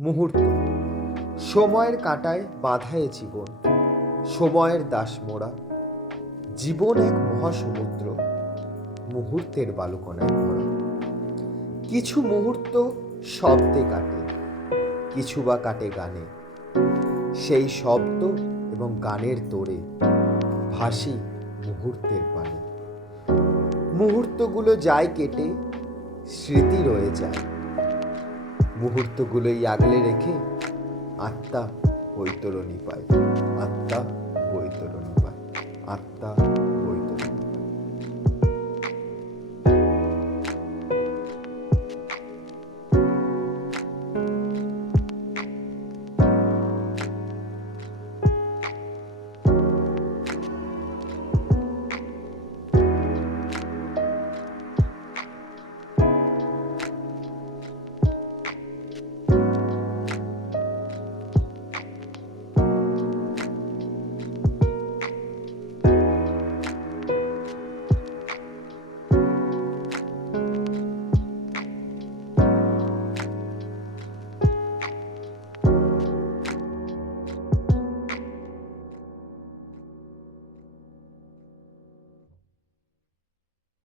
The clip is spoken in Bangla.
মুহূর্ত। সময়ের কাঁটায় বাধায় জীবন, সময়ের দাস মোড়া। জীবন এক মহাসমুদ্র, মুহূর্তের বালুকণায় ভরা। কিছু মুহূর্ত শব্দে কাটে, কিছু বা কাটে গানে। সেই শব্দ এবং গানের তোড়ে ভাসি মুহূর্তের পানে। মুহূর্তগুলো যায় কেটে, স্মৃতি রয়ে যায়। মুহূর্তগুলোই আগলে রেখে আত্মা বৈতরণী পায়। আত্মা বৈতরণী পায়। আত্মা